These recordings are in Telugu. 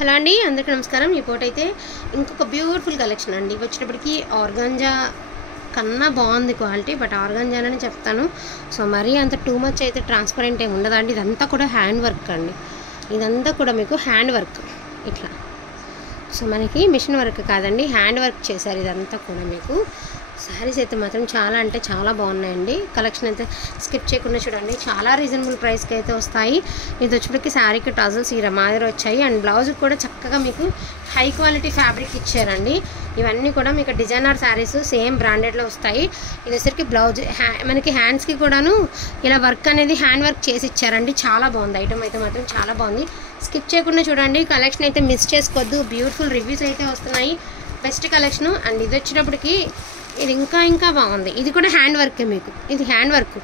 హలో అండి, అందరికీ నమస్కారం. ఈ పూట అయితే ఇంకొక బ్యూటిఫుల్ కలెక్షన్ అండి. వచ్చేటప్పటికి ఆర్గాంజా కన్నా బాగుంది క్వాలిటీ, బట్ ఆర్గాంజానని చెప్తాను. సో మరీ అంత టూ మచ్ అయితే ట్రాన్స్పరెంట్ ఏమి ఉండదండి. ఇదంతా కూడా హ్యాండ్ వర్క్ అండి. ఇదంతా కూడా మీకు హ్యాండ్ వర్క్ ఇట్లా. సో మనకి మిషన్ వర్క్ కాదండి, హ్యాండ్ వర్క్ చేశారు. ఇదంతా కూడా మీకు శారీస్ అయితే మాత్రం చాలా అంటే చాలా బాగున్నాయండి. కలెక్షన్ అయితే స్కిప్ చేయకుండా చూడండి. చాలా రీజనబుల్ ప్రైస్కి అయితే వస్తాయి. ఇది వచ్చేప్పటికి శారీకి టజల్స్ ఈ మాదిరి వచ్చాయి. అండ్ బ్లౌజ్కి కూడా చక్కగా మీకు హై క్వాలిటీ ఫ్యాబ్రిక్ ఇచ్చారండి. ఇవన్నీ కూడా మీకు డిజైనర్ శారీస్ సేమ్ బ్రాండెడ్లో వస్తాయి. ఇది వచ్చరికి బ్లౌజ్ మనకి హ్యాండ్స్కి కూడాను ఇలా వర్క్ అనేది హ్యాండ్ వర్క్ చేసి ఇచ్చారండి. చాలా బాగుంది ఐటమ్ అయితే మాత్రం చాలా బాగుంది. స్కిప్ చేయకుండా చూడండి. కలెక్షన్ అయితే మిస్ చేసుకోవద్దు. బ్యూటిఫుల్ రివ్యూస్ అయితే వస్తున్నాయి. Best collection. అండ్ ఇది వచ్చేటప్పటికి ఇది ఇంకా బాగుంది. ఇది కూడా హ్యాండ్ వర్కే మీకు. ఇది హ్యాండ్ వర్క్.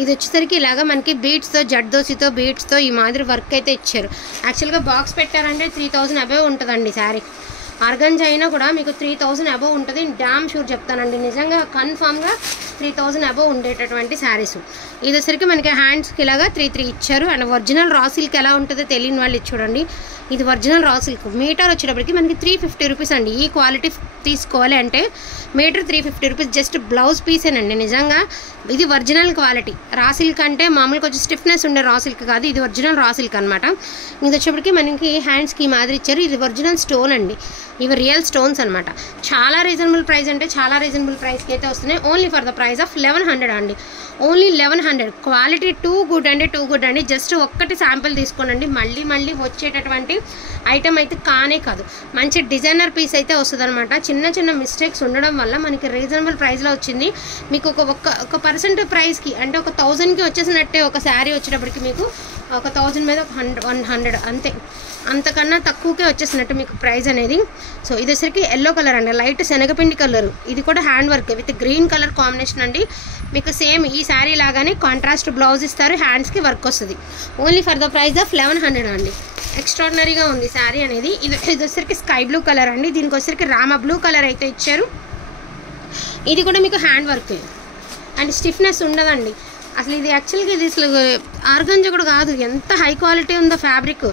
ఇది వచ్చేసరికి ఇలాగా మనకి బీట్స్తో జడ్దోసితో బీట్స్తో ఈ మాదిరి వర్క్ అయితే ఇచ్చారు. యాక్చువల్గా బాక్స్ పెట్టారంటే 3000 అబవ్ ఉంటుందండి శారీ. ఆర్గంజా అయినా కూడా మీకు 3000 అబవ్ ఉంటుంది. డామ్ షూర్ చెప్తానండి, నిజంగా కన్ఫామ్గా 3000 అబవ్ ఉండేటటువంటి శారీస్. ఇది వచ్చరికి మనకి హ్యాండ్స్కి ఇలాగా 3 ఇచ్చారు. అండ్ ఒరిజినల్ రా సిల్క్ ఎలా ఉంటుందో తెలియని వాళ్ళు చూడండి. ఇది ఒరిజినల్ రా సిల్క్. మీటర్ వచ్చేటప్పటికి మనకి 350 రూపీస్ అండి. ఈ క్వాలిటీ తీసుకోవాలి అంటే మీటర్ 350 రూపీస్. జస్ట్ బ్లౌజ్ పీసేనండి. నిజంగా ఇది ఒరిజినల్ క్వాలిటీ. రా సిల్క్ అంటే మామూలుగా కొంచెం స్టిఫ్నెస్ ఉండే రా సిల్క్ కాదు, ఇది ఒరిజినల్ రా సిల్క్ అనమాట. ఇది వచ్చేప్పటికి మనకి హ్యాండ్స్కి మాదిరి ఇచ్చారు. ఇది ఒరిజినల్ స్టోన్ అండి. ఇవి రియల్ స్టోన్స్ అనమాట. చాలా రీజనబుల్ ప్రైస్ అంటే చాలా రీజనబుల్ ప్రైస్కి అయితే వస్తున్నాయి. Only for the price of 1100 అండి. ఓన్లీ 1100. క్వాలిటీ టూ గుడ్ అండి. జస్ట్ ఒక్కటి శాంపిల్ తీసుకోండి. మళ్ళీ వచ్చేటటువంటి ఐటమ్ అయితే కానే కాదు. మంచి డిజైనర్ పీస్ అయితే వస్తుంది అనమాట. చిన్న మిస్టేక్స్ ఉండడం వల్ల మనకి రీజనబుల్ ప్రైస్లో వచ్చింది. మీకు ఒక పర్సెంట్ ప్రైస్కి అంటే ఒక 1000కి వచ్చేసినట్టే. ఒక శారీ వచ్చేటప్పటికి మీకు ఒక 1000 మీద ఒక 100 అంతే, అంతకన్నా తక్కువకే వచ్చేసినట్టు మీకు ప్రైస్ అనేది. సో ఇది వచ్చరికి ఎల్లో కలర్ అండి, లైట్ శనగపిండి కలర్. ఇది కూడా hand work with green colour combination అండి. మీకు సేమ్ ఈ శారీ లాగానే కాంట్రాస్ట్ బ్లౌజ్ ఇస్తారు, హ్యాండ్స్కి వర్క్ వస్తుంది. Only for the price of 1100 అండి. ఎక్స్ట్రాడినరీగా ఉంది శారీ అనేది. ఇది వచ్చరికి స్కై బ్లూ కలర్ అండి. దీనికి వచ్చరికి రామ బ్లూ కలర్ అయితే ఇచ్చారు. ఇది కూడా మీకు హ్యాండ్ వర్క్ అండ్ స్టిఫ్నెస్ ఉండదండి అసలు. ఇది యాక్చువల్గా ఇది అసలు ఆర్గంజా కూడా కాదు. ఎంత హై క్వాలిటీ ఉందో ఫ్యాబ్రిక్.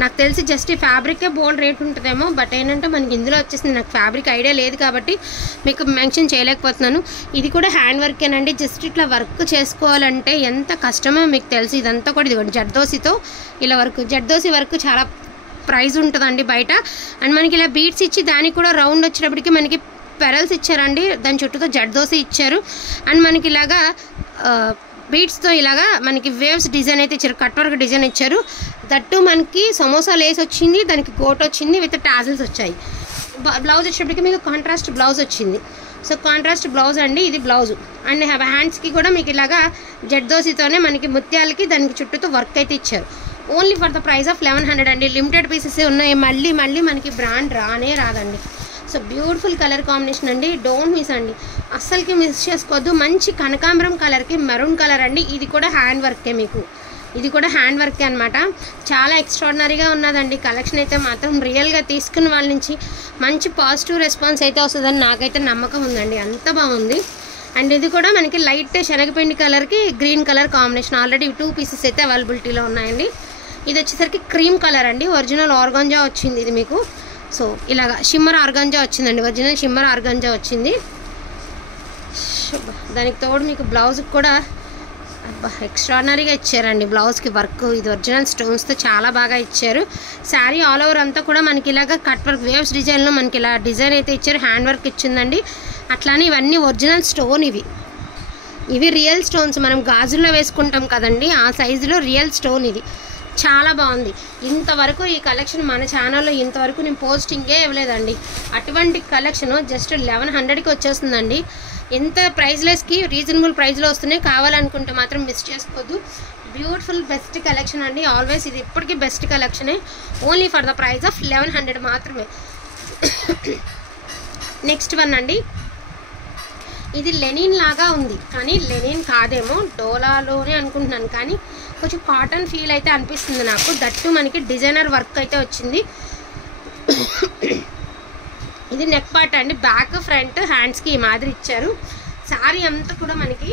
నాకు తెలిసి జస్ట్ ఈ ఫ్యాబ్రికే బోల్డ్ రేట్ ఉంటుందేమో, బట్ ఏంటంటే మనకి ఇందులో వచ్చేసింది. నాకు ఫ్యాబ్రిక్ ఐడియా లేదు కాబట్టి మీకు మెన్షన్ చేయలేకపోతున్నాను. ఇది కూడా హ్యాండ్ వర్కేనండి. జస్ట్ ఇట్లా వర్క్ చేసుకోవాలంటే ఎంత కష్టమో మీకు తెలిసి. ఇదంతా కూడా ఇది జర్దోసితో ఇలా వర్క్. జర్దోసి వర్క్ చాలా ప్రైస్ ఉంటుందండి బయట. అండ్ మనకి ఇలా బీట్స్ ఇచ్చి దానికి కూడా రౌండ్ వచ్చేటప్పటికి మనకి పెరల్స్ ఇచ్చారండి. దాని చుట్టూతో జర్దోసి ఇచ్చారు. అండ్ మనకి ఇలాగా బీట్స్తో ఇలాగా మనకి వేవ్స్ డిజైన్ అయితే ఇచ్చారు. కట్ వర్క్ డిజైన్ ఇచ్చారు. దట్టు మనకి సమోసా లేస్ వచ్చింది, దానికి గోట్ వచ్చింది, విత్ టాజిల్స్ వచ్చాయి. బ్లౌజ్ వచ్చేటప్పటికి మీకు కాంట్రాస్ట్ బ్లౌజ్ వచ్చింది. సో కాంట్రాస్ట్ బ్లౌజ్ అండి ఇది బ్లౌజ్. అండ్ హ్యాండ్స్కి కూడా మీకు ఇలాగా జడ్దోసితోనే మనకి ముత్యాలకి దానికి చుట్టూతో వర్క్ అయితే ఇచ్చారు. Only for the price of 1100 అండి. లిమిటెడ్ పీసెస్ ఉన్నాయి. మళ్ళీ మనకి బ్రాండ్ రాదండి. సో బ్యూటిఫుల్ కలర్ కాంబినేషన్ అండి. డోంట్ మిస్ అండి, అస్సలకి మిస్ చేసుకోవద్దు. మంచి కనకాంబరం కలర్కి మెరూన్ కలర్ అండి. ఇది కూడా హ్యాండ్ వర్కే మీకు. ఇది కూడా హ్యాండ్ వర్కే అనమాట. చాలా ఎక్స్ట్రాడినరీగా ఉన్నదండి కలెక్షన్ అయితే మాత్రం. రియల్గా తీసుకున్న వాళ్ళ నుంచి మంచి పాజిటివ్ రెస్పాన్స్ అయితే వస్తుందని నాకైతే నమ్మకం ఉందండి. అంత బాగుంది. అండ్ ఇది కూడా మనకి లైట్ శనగపిండి కలర్కి green colour combination. Already 2 pieces అయితే అవైలబిలిటీలో ఉన్నాయండి. ఇది వచ్చేసరికి క్రీమ్ కలర్ అండి. ఒరిజినల్ ఆర్గాంజా వచ్చింది ఇది మీకు. సో ఇలాగా షిమ్మర్ ఆర్గాంజా వచ్చిందండి. ఒరిజినల్ షిమ్మర్ ఆర్గాంజా వచ్చింది. దానికి తోడు మీకు బ్లౌజ్కి కూడా ఎక్స్ట్రాడినరీగా ఇచ్చారండి. బ్లౌజ్కి వర్క్ ఇది ఒరిజినల్ స్టోన్స్తో చాలా బాగా ఇచ్చారు. శారీ ఆల్ ఓవర్ అంతా కూడా మనకి ఇలాగ కట్ వర్క్ వేవ్స్ డిజైన్లో మనకి ఇలా డిజైన్ అయితే ఇచ్చారు. హ్యాండ్ వర్క్ ఇచ్చిందండి. అట్లానే ఇవన్నీ ఒరిజినల్ స్టోన్. ఇవి రియల్ స్టోన్స్. మనం గాజుల్లో వేసుకుంటాం కదండి, ఆ సైజులో రియల్ స్టోన్. ఇది చాలా బాగుంది. ఇంతవరకు ఈ కలెక్షన్ మన ఛానల్లో ఇంతవరకు నేను పోస్టింగే ఇవ్వలేదండి. అటువంటి కలెక్షన్ జస్ట్ 1100కి వచ్చేస్తుందండి. ఎంత ప్రైస్లెస్కి రీజనబుల్ ప్రైస్లో వస్తున్నాయి. కావాలనుకుంటే మాత్రం మిస్ చేసుకోవద్దు. బ్యూటిఫుల్ బెస్ట్ కలెక్షన్ అండి. ఆల్వేస్ ఇది ఇప్పటికీ బెస్ట్ కలెక్షనే. Only for the price of 1100 మాత్రమే. నెక్స్ట్ వన్ అండి. ఇది లెనిన్ లాగా ఉంది కానీ లెనిన్ కాదేమో, డోలాలోనే అనుకుంటున్నాను. కానీ కొంచెం కాటన్ ఫీల్ అయితే అనిపిస్తుంది నాకు. దట్టు మనకి డిజైనర్ వర్క్ అయితే వచ్చింది. ఇది నెక్ పార్ట్ అండి. బ్యాక్ ఫ్రంట్ హ్యాండ్స్కి ఈ మాదిరి ఇచ్చారు. శారీ అంతా కూడా మనకి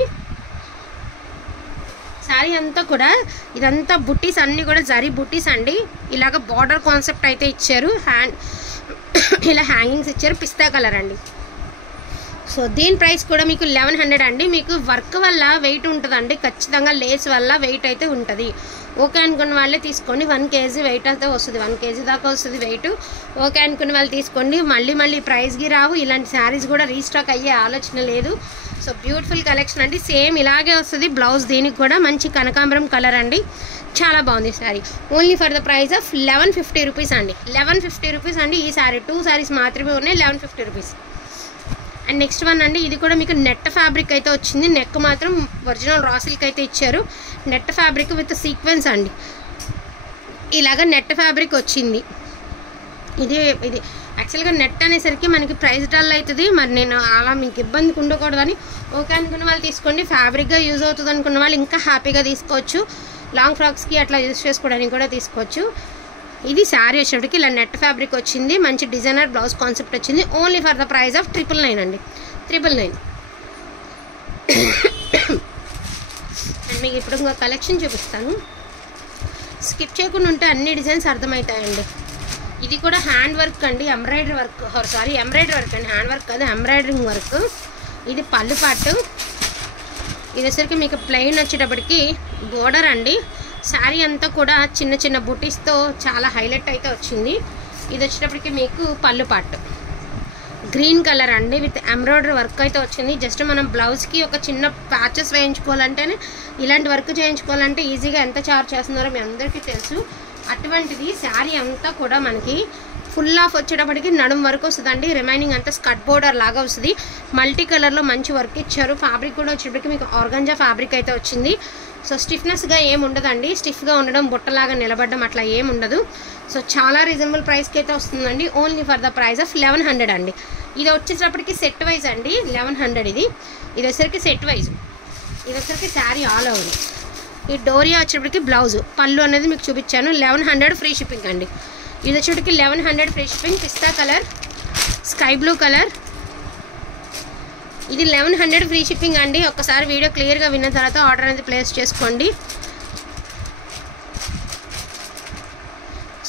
శారీ అంతా కూడా ఇదంతా బుట్టీస్ అన్నీ కూడా జరీ బుట్టీస్ అండి. ఇలాగ బార్డర్ కాన్సెప్ట్ అయితే ఇచ్చారు. ఇలా హ్యాంగింగ్స్ ఇచ్చారు. పిస్తా కలర్ అండి. సో దీని ప్రైస్ కూడా మీకు 1100 అండి. మీకు వర్క్ వల్ల వెయిట్ ఉంటుందండి, ఖచ్చితంగా లేస్ వల్ల వెయిట్ అయితే ఉంటుంది. ఓకే అనుకున్న వాళ్ళే తీసుకోండి. 1 kg వెయిట్ అయితే వస్తుంది, 1 kg దాకా వస్తుంది వెయిట్. ఓకే అనుకున్న వాళ్ళు తీసుకోండి. మళ్ళీ ప్రైస్కి రావు. ఇలాంటి శారీస్ కూడా రీస్టాక్ అయ్యే ఆలోచన లేదు. సో బ్యూటిఫుల్ కలెక్షన్ అండి. సేమ్ ఇలాగే వస్తుంది బ్లౌజ్. దీనికి కూడా మంచి కనకాంబరం కలర్ అండి. చాలా బాగుంది sari. Only for the price of 1150 rupees అండి. 1150 రూపీస్ అండి. ఈ శారీ 2 శారీస్ మాత్రమే ఉన్నాయి, 1150 రూపీస్. అండ్ నెక్స్ట్ వన్ అండి, ఇది కూడా మీకు నెట్ ఫ్యాబ్రిక్ అయితే వచ్చింది. నెక్ మాత్రం ఒరిజినల్ రా సిల్క్ అయితే ఇచ్చారు. నెట్ ఫ్యాబ్రిక్ విత్ సీక్వెన్స్ అండి. ఇలాగ నెట్ ఫ్యాబ్రిక్ వచ్చింది. ఇది యాక్చువల్గా నెట్ అనేసరికి మనకి ప్రైస్ డల్ అవుతుంది. మరి నేను అలా మీకు ఇబ్బందికి ఉండకూడదని ఓకే అనుకున్న వాళ్ళు తీసుకోండి. ఫ్యాబ్రిక్గా యూజ్ అవుతుంది అనుకున్న వాళ్ళు ఇంకా హ్యాపీగా తీసుకోవచ్చు. లాంగ్ ఫ్రాక్స్కి అట్లా యూజ్ చేసుకోవడానికి కూడా తీసుకోవచ్చు. ఇది శారీ వచ్చేటప్పటికి ఇలా నెట్ ఫ్యాబ్రిక్ వచ్చింది. మంచి డిజైనర్ బ్లౌజ్ కాన్సెప్ట్ వచ్చింది. Only for the price of 999 అండి. 999. అండ్ మీకు ఇప్పుడు ఇంకో కలెక్షన్ చూపిస్తాను. స్కిప్ చేయకుండా ఉంటే అన్ని డిజైన్స్ అర్థమవుతాయండి. ఇది కూడా హ్యాండ్ వర్క్ అండి, ఎంబ్రాయిడరీ వర్క్. ఎంబ్రాయిడరీ వర్క్ అండి, హ్యాండ్ వర్క్ కాదు, ఎంబ్రాయిడరింగ్ వర్క్. ఇది పళ్ళు పాటు. ఇది వచ్చరికి మీకు ప్లెయిన్ వచ్చేటప్పటికి బోర్డర్ అండి. శారీ అంతా కూడా చిన్న చిన్న బుటీస్తో చాలా హైలైట్ అయితే వచ్చింది. ఇది వచ్చేటప్పటికి మీకు పళ్ళు పాటు గ్రీన్ కలర్ అండి విత్ ఎంబ్రాయిడరీ వర్క్ అయితే వచ్చింది. జస్ట్ మనం బ్లౌజ్కి ఒక చిన్న ప్యాచెస్ వేయించుకోవాలంటేనే, ఇలాంటి వర్క్ చేయించుకోవాలంటే ఈజీగా ఎంత చార్జ్ చేస్తున్నారో మీ అందరికీ తెలుసు. అటువంటిది శారీ అంతా కూడా మనకి ఫుల్ ఆఫ్ వచ్చేటప్పటికి నడుము వరకు వస్తుందండి. రిమైనింగ్ అంతా స్కర్ట్ బోర్డర్ లాగా వస్తుంది. మల్టీ కలర్లో మంచి వర్క్ ఇచ్చారు. ఫ్యాబ్రిక్ కూడా వచ్చేటప్పటికి మీకు ఆర్గాంజా ఫ్యాబ్రిక్ అయితే వచ్చింది. సో స్టిఫ్నెస్గా ఏమి ఉండదండి. స్టిఫ్గా ఉండడం, బుట్టలాగా నిలబడడం అట్లా ఏమి ఉండదు. సో చాలా రీజనబుల్ ప్రైస్కి అయితే వస్తుందండి. Only for the price of 1100 అండి. ఇది వచ్చేటప్పటికి సెట్ వైజ్ అండి. 1100 ఇది వచ్చేసరికి సెట్ వైజ్. ఇది వచ్చేసరికి శారీ ఆల్ ఓవర్. ఈ డోరియా వచ్చేటప్పటికి బ్లౌజ్, పళ్ళు అనేది మీకు చూపించాను. 1100 ఫ్రీ షిప్పింగ్ అండి. ఇది వచ్చేటప్పటికి 1100 ఫ్రీ షిప్పింగ్. పిస్తా కలర్, స్కై బ్లూ కలర్. ఇది 1100 ఫ్రీ షిప్పింగ్ అండి. ఒక్కసారి వీడియో క్లియర్గా విన్న తర్వాత ఆర్డర్ అనేది ప్లేస్ చేసుకోండి.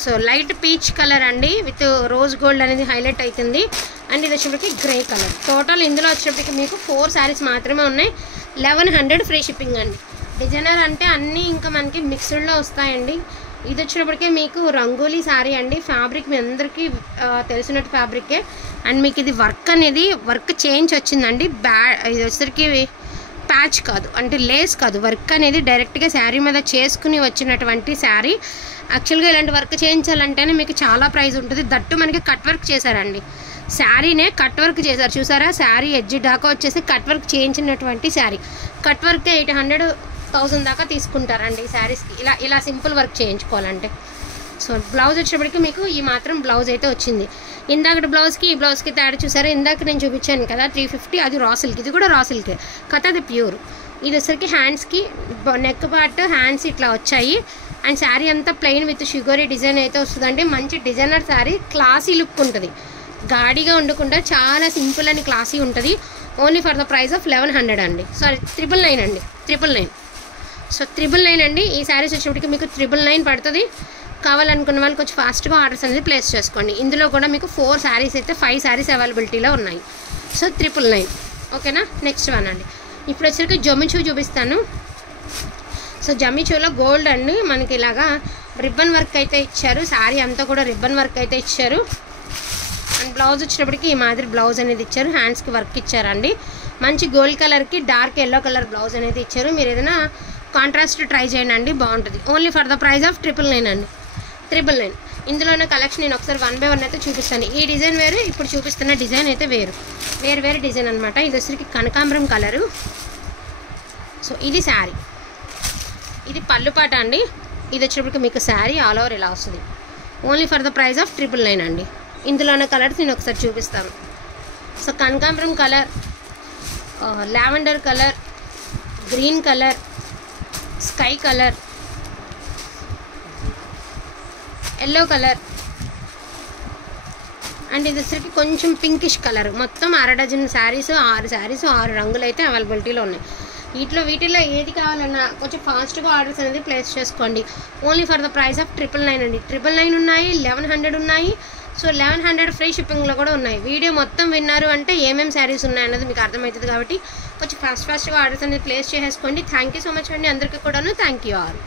సో లైట్ పీచ్ కలర్ అండి విత్ రోజ్ గోల్డ్ అనేది హైలైట్ అవుతుంది. అండ్ ఇది వచ్చేటప్పటికి గ్రే కలర్. టోటల్ ఇందులో వచ్చేటప్పటికి మీకు 4 శారీస్ మాత్రమే ఉన్నాయి. 1100 ఫ్రీ షిప్పింగ్ అండి. డిజైనర్ అంటే అన్నీ ఇంకా మనకి మిక్స్డ్లో వస్తాయండి. ఇది వచ్చేటప్పటికే మీకు రంగోలీ శారీ అండి. ఫ్యాబ్రిక్ మీ అందరికీ తెలిసినట్టు ఫ్యాబ్రికే. అండ్ మీకు ఇది వర్క్ చేంజ్ వచ్చిందండి. ఇది వచ్చేసరికి ప్యాచ్ కాదు, అంటే లేస్ కాదు, వర్క్ అనేది డైరెక్ట్గా శారీ మీద చేసుకుని వచ్చినటువంటి శారీ. యాక్చువల్గా ఇలాంటి వర్క్ చేయించాలంటేనే మీకు చాలా ప్రైస్ ఉంటుంది. దట్టు మనకి కట్ వర్క్ చేశారండి. శారీనే కట్ వర్క్ చేశారు, చూసారా? శారీ ఎడ్జ్ దాకా వచ్చేసి కట్ వర్క్ చేయించినటువంటి శారీ. కట్ వర్క్ 800-1000 దాకా తీసుకుంటారండి ఈ శారీస్కి. ఇలా సింపుల్ వర్క్ చేయించుకోవాలంటే. సో బ్లౌజ్ వచ్చేటప్పటికి మీకు ఈ మాత్రం బ్లౌజ్ అయితే వచ్చింది. ఇందాక బ్లౌజ్కి ఈ బ్లౌజ్కి తేడా చూసారా? ఇందాక నేను చూపించాను కదా 350, అది రా సిల్క్. ఇది కూడా రా సిల్కే కథ, అది ప్యూర్. ఇది వచ్చరికి హ్యాండ్స్కి నెక్ పార్ట్, హ్యాండ్స్ ఇట్లా వచ్చాయి. అండ్ శారీ అంతా ప్లెయిన్ విత్ షుగరీ డిజైన్ అయితే వస్తుందండి. మంచి డిజైనర్ శారీ, క్లాసీ లుక్ ఉంటుంది. గాడిగా ఉండకుండా చాలా సింపుల్ అని క్లాసీ ఉంటుంది. Only for the price of 1100 అండి. సారీ 999 అండి. 999. సో 999 అండి. ఈ శారీస్ వచ్చేప్పటికి మీకు 999 పడుతుంది. కావాలనుకున్న వాళ్ళు కొంచెం ఫాస్ట్గా ఆర్డర్స్ అనేది ప్లేస్ చేసుకోండి. ఇందులో కూడా మీకు 4 శారీస్ అయితే 5 శారీస్ అవైలబిలిటీలో ఉన్నాయి. సో 999. ఓకేనా? నెక్స్ట్ వన్ అండి. ఇప్పుడు వచ్చరికి జమిచూ చూపిస్తాను. సో జమిచూలో గోల్డ్ అండి. మనకి ఇలాగా రిబ్బన్ వర్క్ అయితే ఇచ్చారు. శారీ అంతా కూడా రిబ్బన్ వర్క్ అయితే ఇచ్చారు. అండ్ బ్లౌజ్ వచ్చేటప్పటికి ఈ మాదిరి బ్లౌజ్ అనేది ఇచ్చారు. హ్యాండ్స్కి వర్క్ ఇచ్చారండి. మంచి గోల్డ్ కలర్కి డార్క్ ఎల్లో కలర్ బ్లౌజ్ అనేది ఇచ్చారు. మీరు ఏదైనా కాంట్రాస్ట్ ట్రై చేయండి అండి, బాగుంటుంది. Only for the price of 999 అండి. 999. ఇందులోనే కలెక్షన్ నేను ఒకసారి 1 by 1 అయితే చూపిస్తాను. ఈ డిజైన్ వేరు, ఇప్పుడు చూపిస్తున్న డిజైన్ అయితే వేరు డిజైన్ అనమాట. ఇది వచ్చరికి కనకాంబరం కలరు. సో ఇది శారీ, ఇది పళ్ళు పాట అండి. ఇది వచ్చేటప్పటికి మీకు శారీ ఆల్ ఓవర్ ఇలా వస్తుంది. Only for the price of 999 అండి. ఇందులో ఉన్న కలర్స్ నేను ఒకసారి చూపిస్తాను. సో కనకాంబరం colour, lavender colour, green colour, sky colour, yellow colour, and ఇది వచ్చరికి కొంచెం పింకిష్ కలర్. మొత్తం 6 డజన్ శారీస్, 6 శారీస్ 6 రంగులు అయితే అవైలబిలిటీలో ఉన్నాయి. వీటిల్లో ఏది కావాలన్నా కొంచెం ఫాస్ట్గా ఆర్డర్స్ అనేది ప్లేస్ చేసుకోండి. Only for the price of 999 అండి. 999 ఉన్నాయి, 1100 ఉన్నాయి. సో 1100 ఫ్రీ షిప్పింగ్లో కూడా ఉన్నాయి. వీడియో మొత్తం విన్నారు అంటే ఏమేమి శారీస్ ఉన్నాయన్నది మీకు అర్థమవుతుంది. కాబట్టి కొంచెం ఫాస్ట్గా ఆర్డర్స్ అనేది ప్లేస్ చేసేసుకోండి. థ్యాంక్ యూ సో మచ్ అండి అందరికీ కూడాను. Thank you all.